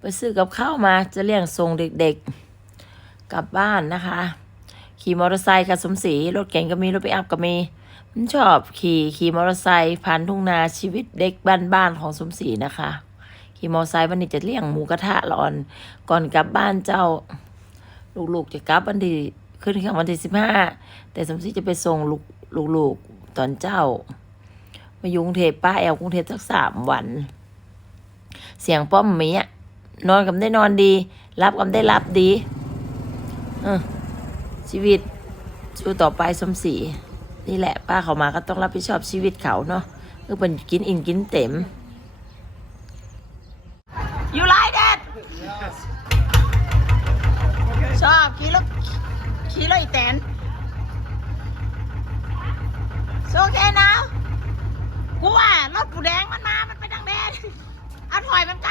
ไปซื้อกับข้าวมาจะเลี้ยงส่งเด็กๆ กลับบ้านนะคะ ขี่มอเตอร์ไซค์กับสมศรีรถเก๋งก็มีรถไปอัพก็มีมันชอบขี่ขี่มอเตอร์ไซค์ผ่านทุ่งนาชีวิตเด็กบ้านๆของสมศรีนะคะ ขี่มอเตอร์ไซค์วันนี้จะเลี้ยงหมูกระทะละอ่อน ก่อนกลับบ้านเจ้า ลูกๆจะกลับวันที่ขึ้นเครื่องวันที่สิบห้าแต่สมศรีจะไปส่งลูกลูกๆตอนเจ้า มายุงเทพป้าแอลกรุงเทพสักสามวัน เสียงป้อมหมีอะ นอนกับได้นอนดี รับกับได้รับดีอชีวิตสู้ต่อไปสมศรีนี่แหละ ป้าเขามาก็ต้องรับผิดชอบชีวิตเขาเนาะคือเป็นกินอิ่มกินเต็ม You like that ชอบขี่รถขี่รถอีแตน โอเคนะกูว่ารถกูแดงมันมา มันไปทางแดนเอาถอยมันก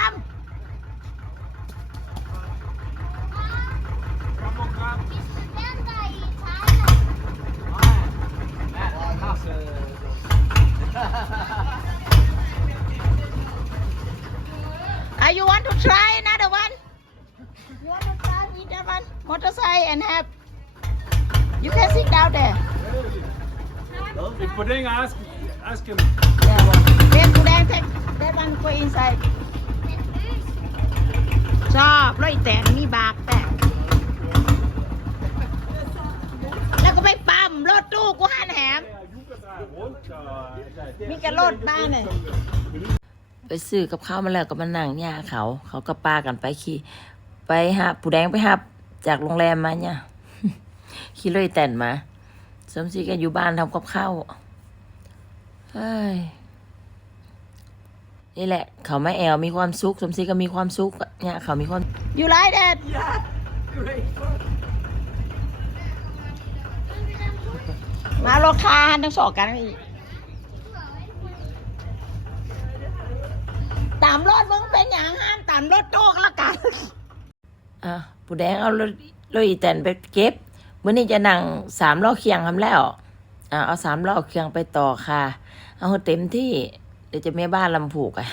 ำ Uh, you want to try another one? You want to try with that one? Motorcycle and have. You can sit down there. If Pudding ask, ask him. Yeah. Then to then take that one go inside. ชอบรถอีแตนมีบากแตกแล้วก็ไปปั๊มรถตู้กูหันแหม มีกระโลดบ้านเลย ไปซื้อกับข้าวมาแล้วก็มานั่งย่าเขา เขาก็ปากันไปขี่ไปหาผู้แดงไปหับจากโรงแรมมาเนี่ยขี่เลยแต่นมา สมศรีก็อยู่บ้านทำกับข้าวเฮ้ยนี่แหละ เขาไม่แอลมีความสุข สมศรีก็มีความสุขเนี่ยเขามีความ You like that Yeah, great. มาโลคาทั้งสองกันอีกามรถมึงเป็นอย่างห้ามตามรถโต๊ะละกันอะปูแดงเอารถรถอีแตนไปเก็บมื่อนี้จะนั่งสามล้อเคียงทำแล้วอะเอาสามล้อเคียงไปต่อค่ะ เอาเต็มที่ เดี๋ยวจะแม่บ้านลำผูกอะ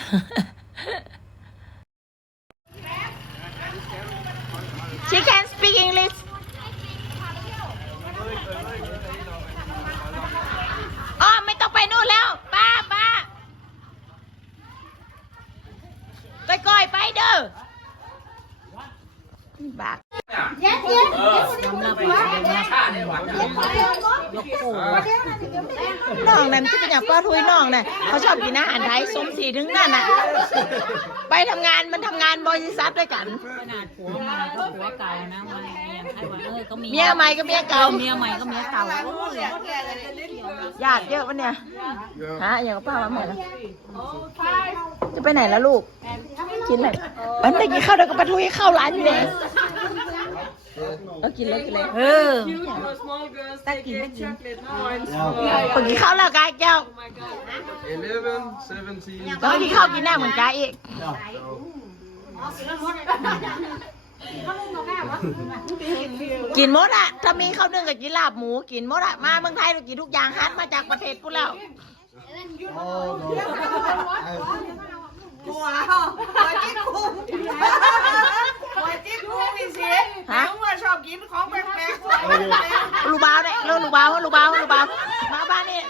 She can speak English อ๋อไม่ต้องไปนู่นแล้ว ป้าป้า ก้อยๆไปเด้อบักน้องนั่นที่เป็นอย่างป้าทุยน้องน่ะเขาชอบกินอาหารไทยสมศรีถึงนั่นน่ะ ไปทำงานมันทำงานบริษัทด้วยกัน ขนาดผัวมาก็ผัวเก่านะมายังไอ้ว่าเออก็มีเมียใหม่ก็เมียเก่า เมียใหม่ก็เมียเก่าโอ้ยญาติเยอะปะเนี่ย ฮะอย่างกับป้ามาใหม่แล้ว จะไปไหนแล้วลูก กินอะไรมันได้กินข้าวเดี๋ยวก็ไปทุยข้าวร้านอยู่เลยเอากินเลยกินเลยเออตักกินตักกินคนกินข้าวแล้วกายเจ้า Eleven, seventeen. แล้วก็กินข้าวกินหน้าเหมือนกายอีก กินหมดอะถ้ามีข้าวนึ่งกับกินลาบหมูกินหมดอะมาเมืองไทยเรากินทุกอย่างฮัทมาจากประเทศกูแล้วหัวหัวจิ๊กคุ้มหัวจิ๊กคุ้มพี่เสีย ฮะ น้องว่าชอบกินของแป ลูกบ้าวเนี่ยเร็วลูกบ้าวลูกบ้าวลูกบ้าวมาบ้านนี่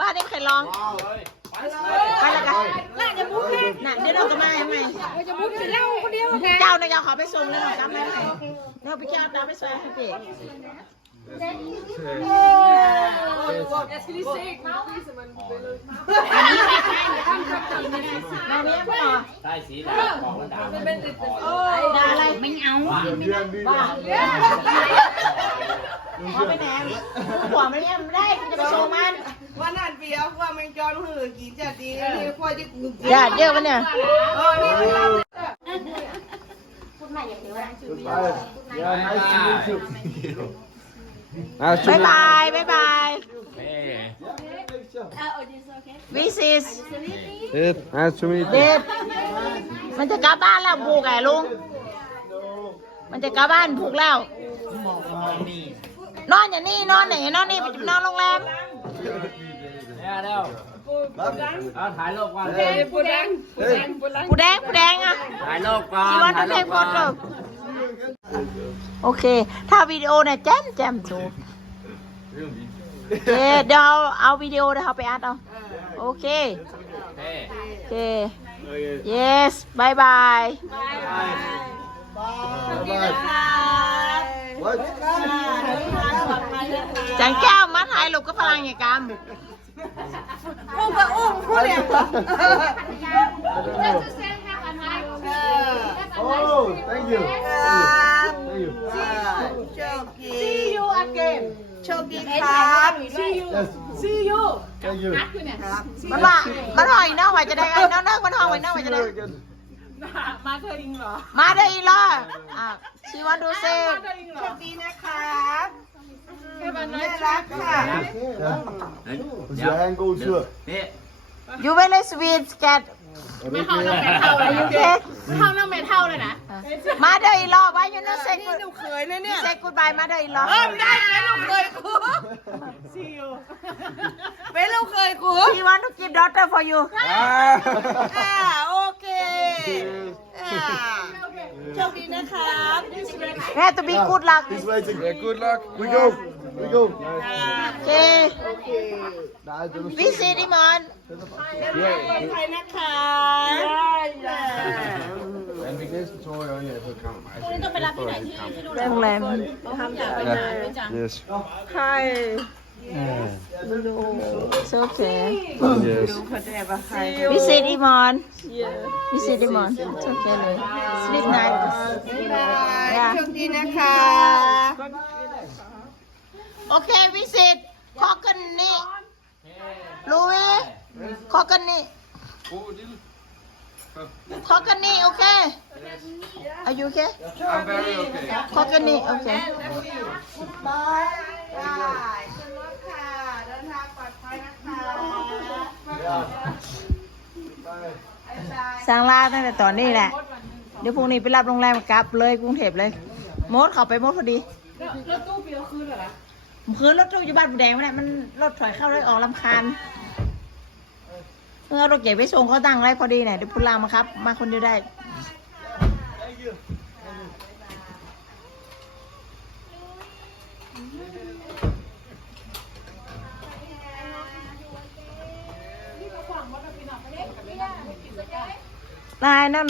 บ้านนี้ใครลองไปแล้วกันน่าจะมุกเลยน่ะเดี๋ยวเราจะมายังไงจะมุกกิเล้าคนเดียวเจ้าเนี่ยจะขอไปส่งเลยหน่อยจำได้ไหมเราไปเจ้าตามไปส่งให้เด็ กมาเนี้ยต่อใต้สีดำบอกแล้วดำด่าอะไรไม่เอาบ้าเขาไปแหนมหัวมันเนี่ยมได้จะไปส่งมันวันนั้นเปียกว่ามันจอนหือกินจะดีนี่พวกจิ๊กคุ้มญาติเยอะปะเนี่ยเออนี่มัน Yeah, nice to meet you. บายบายบายบายเอ้ย This is Ed, nice to meet เด็ดมันจะกลับบ้านแล้วผูกไงลุง มันจะกลับบ้านผูกแล้ว นอนอย่างนี้นอนไหนนอนนี่ไปนอนโรงแรมแล้วเอาถ่ายรูปก่อน Hey. ปูแดงปูแดงอะถ่ายรูปก่อนชีวันถ่าต้ยองรูเทปก่อนคโฟโต้โอเค ถ้าวิดีโอเนี่ยแจ่มแจ่มสู เดี๋ยวเดี๋ยวเอาเอาวิดีโอเดี๋ยวเขาไปอัดเอาโอเคเฮ้ยโอเค yes bye bye Bye. What? จังแก้วมาถ่ายรูปกับพลังอย่างกันอุ้มก็อุ้มคู่เนี่ย Oh, thank you. ครับ Thank you. โชคดี See you again โชคดีครับ Yes. See you. Thank you. มันว่ามันหอยเน่าไว้จะได้ไงเน่าเน่ามันหอยไว้เน่าไว้จะได้ See you again. มาได้อีกเหรออะชีวันดูเซ่โชคดีนะครับน่ารักค่ะ Was your hand go through? นี่ยูเว ลสวีทแกตไม่อายุเคกเท่าน้ำเมทัลเลยนะมาได้อีกรอบไว้ยูโนเซ่นี่หนูเคยนะเนี่ยเซ่กูดบายมาได้อีกรอบเออได้เป็นลูกเคยกูเป็นลูกเคยกูชีวันทุกกิฟต์ดอเตอร์ for you อ่าโอเคอ่า โชคดีนะครับแค่ตัวบีกูดลัก He's waiting. Yeah, good luck. We go. We go. โอเค Nah, dat is วิซีดิมอนใครนะคะ En vi kan tror jeg også, at jeg kommer. ต้องไปรับที่ไหนที่ที่ดูโรงแรม Yes. ใครโอเค Yes. วิซีดิมอนวิซีดิมอนโอเคเลยสลิปไนท์โชคดีนะคะ โอเควิสิตคอกันนี่ลุยคอกันนี่คอกันนี่โอเคอายุโอเค I'm very okay. คอกันนี่โอเคบายบายขึ้นรถค่ะ เดินทางปลอดภัยนะคะ สร้างลาตั้งแต่ตอนนี้แหละ เดี๋ยวพรุ่งนี้ไปรับโรงแรมกลับเลยกรุงเทพเลยมดเขาไปมดพอดีรถตู้ปีละคืนเหรอคืนรถตู้อยู่บ้านบูแดงไม่ได้มันรถถอยเข้าเลยออกลำคาญเมื่อรถเก๋งไปส่งเขาตั้งไรพอดีเนี่ยเดี๋ยวพูดลามาครับ มาคนเดียวได้ นายนั่ง